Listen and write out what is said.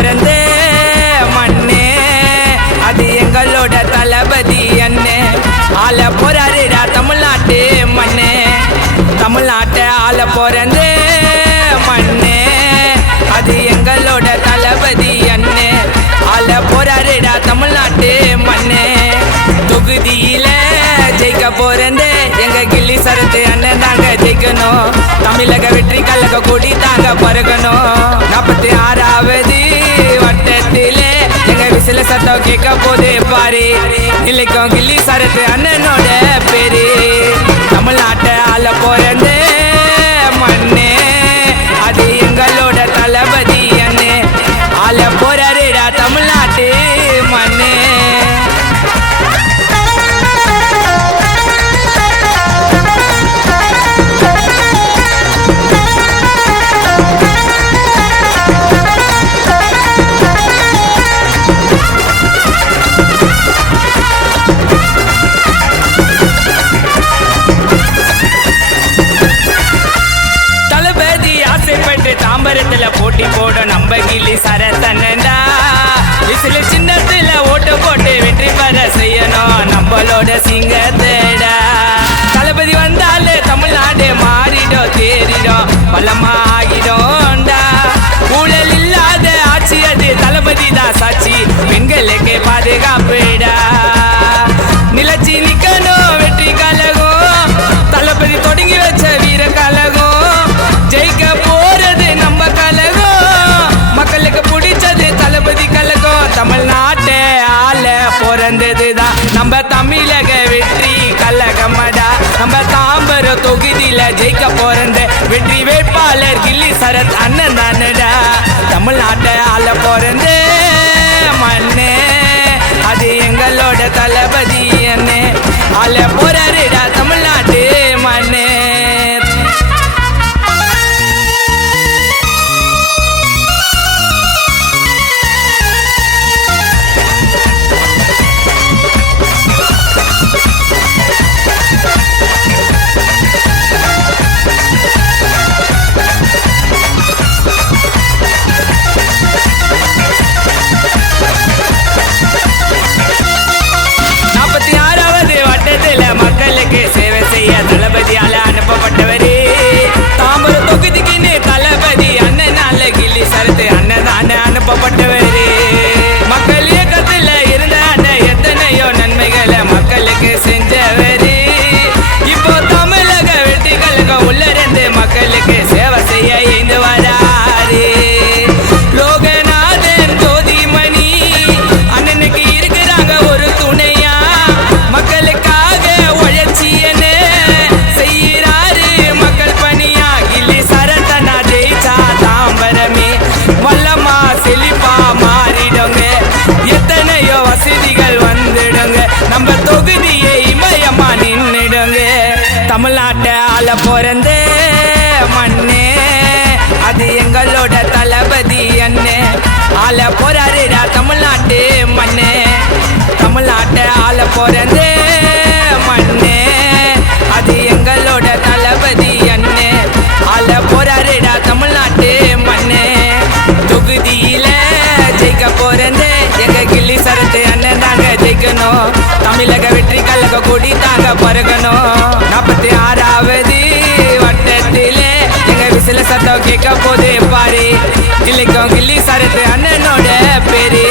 பிறந்தே மண்ணே அது எங்களோட தளபதி அண்ணே ஆள போறாருடா தமிழ்நாட்டு மண்ணே தமிழ்நாட்டை ஆள பிறந்தே மண்ணே அது எங்களோட தளபதி அண்ணே ஆள போறாருடா தமிழ்நாட்டு மண்ணே தொகுதியில ஜெயிக்க போறந்தே எங்க கில்லி சரத்து அண்ணன் தாங்க ஜெயிக்கணும் தமிழக வெற்றி கழக கொடி தாங்க பறக்கணும் 46வது வட்டத்திலே எங்க விசில சத்தம் கேட்க போதே பாரு நிலைக்கும் கில்லி சரத்து அண்ணனோட பேரு தமிழ்நாட்டை ஆள போறந்தே மண்ணே அது எங்களோட தளபதி அண்ணே ஆள போறாருடா தமிழ்நாட்டு மண்ணே தாம்பரத்துல போட்டி போட நம்ம கிளி சரத்தனண்டா விசில சின்னத்துல ஓட்டு போட்டு வெற்றி பெற செய்யணும் நம்மளோட சிங்கத்தேடா தளபதி வந்தாலே தமிழ்நாடு மாறிடும் தேறிடும் பலமா ஆகிடும்டா ஊழல் இல்லாத ஆட்சி அது தளபதி தான் சாட்சி பெண்களுக்கு பாதுகாப்புடா நிலச்சி நிக்கணும் வெற்றி கழகம் தளபதி தொடங்கி வச்ச வீர கழகம் ஜெயிக்க போறது நம்ம கழகம் மக்களுக்கு பிடிச்சது தளபதி கழகம் தமிழ்நாட்டை ஆள பிறந்ததுதான் நம்ம தமிழக வெற்றி கழகமடா நம்ம தாம்பரம் தொகுதியில ஜெயிக்க பிறந்த வெற்றி வேட்பாளர் கில்லி சரத் அண்ணன் தானடா தமிழ்நாட்டை ஆள பிறந்த மண்ணே அது எங்களோட தளபதி அண்ணே ஆள போறாருடா தமிழ்நாட்டு மண்ணே மக்களுக்கு சேவை செய்ய தளபதியால அனுப்பப்பட்டவரே தாம்பரம் தொகுதிக்கு தளபதி அண்ணனால கில்லி சரத்து அண்ணன் அனுப்பப்பட்டவரே மக்கள் இயக்கத்துல இருந்த அண்ணன் எத்தனையோ நன்மைகளை மக்களுக்கு செஞ்சவரே இப்போ தமிழக வெற்றி கழகம் உள்ளிருந்து மக்களுக்கு சேவை செய்ய இருந்து வராரு லோகநாதன் ஜோதிமணி அண்ணனுக்கு இருக்கிறாங்க ஒரு துணையா மக்களுக்கு எத்தனையோ வசதிகள் வந்துடுங்க நம்ம தொகுதியை இமயமா நின்னுடுங்க தமிழ்நாட்டை ஆள பிறந்தே மண்ணே அது எங்களோட தளபதி அண்ணே ஆள போறாருடா தமிழ்நாட்டு மண்ணே தமிழ்நாட்டை ஆள பிறந்தே மண்ணே அது எங்களோட தளபதி அண்ணே ஆள போறாருடா தமிழ்நாட்டு மண்ணே தொகுதியில ஜெயிக்க போறந்தே எங்க கில்லி சரத்து அண்ணன் தாங்க ஜெயிக்கணும் தமிழக வெற்றி கழக கொடி தாங்க பறக்கணும் 46வது வட்டத்திலே எங்க விசில சத்தம் கேட்க போதே பாரு நிலைக்கும் கில்லி சரத்து அண்ணனோட பேரு